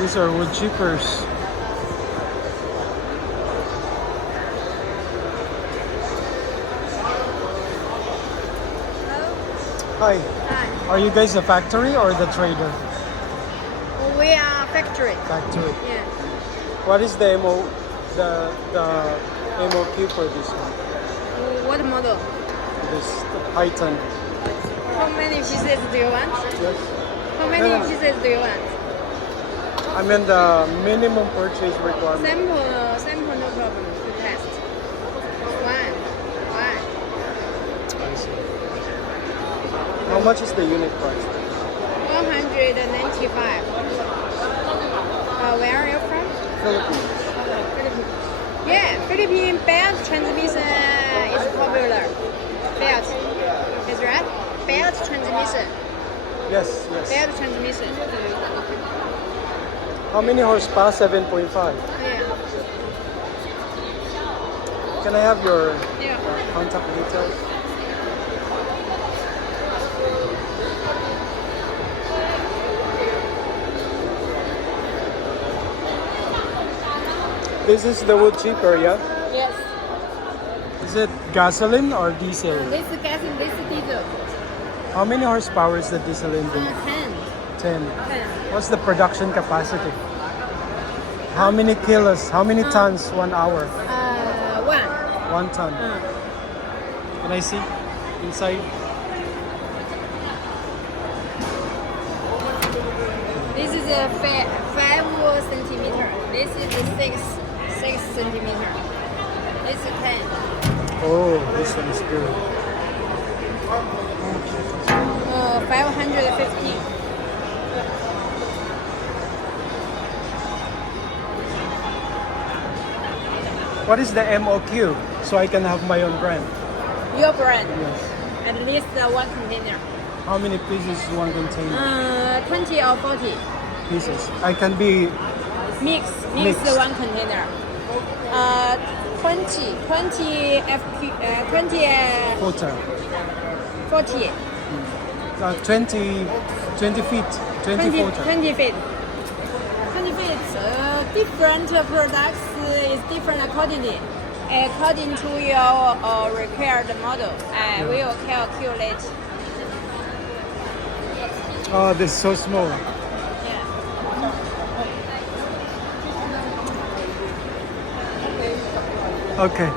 These are wood chippers. Hi. Hi. Are you guys a factory or the trader? We are factory. Factory. Yeah. What is the MOQ for this one? What model? This the Python. How many pieces do you want? Yes. How many No. pieces do you want? I mean the minimum purchase requirement. Sample, no problem. To test. One. I see. How much is the unit price? 195. Where are you from? Philippines. Philippines. Yeah, Philippine belt transmission is popular. Belt. Is right? Belt transmission. Yes. Belt transmission. How many horsepower? 7.5. Yeah. Can I have your Yeah. contact details? This is the wood chipper, yeah? Yes. Is it gasoline or diesel? This is gas and this is diesel. How many horsepower is the diesel engine? 10. 10. What's the production capacity? How many kilos? How many tons 1 hour? 1. 1 ton. Can I see inside? This is a 5 centimeter. This is a 6 centimeter. This is 10. Oh, this one is good. 550. What is the MOQ? So I can have my own brand. Your brand. Yes. At least 1 container. How many pieces one container? 20 or 40. Pieces. I can be Mix Mixed. 1 container. 20 FQ, 20 footer. 40. 20 feet. 20 footer. 20 feet. 20 feet. Different products is different according to your required model. I will calculate. Oh, this is so small. Yeah. Okay.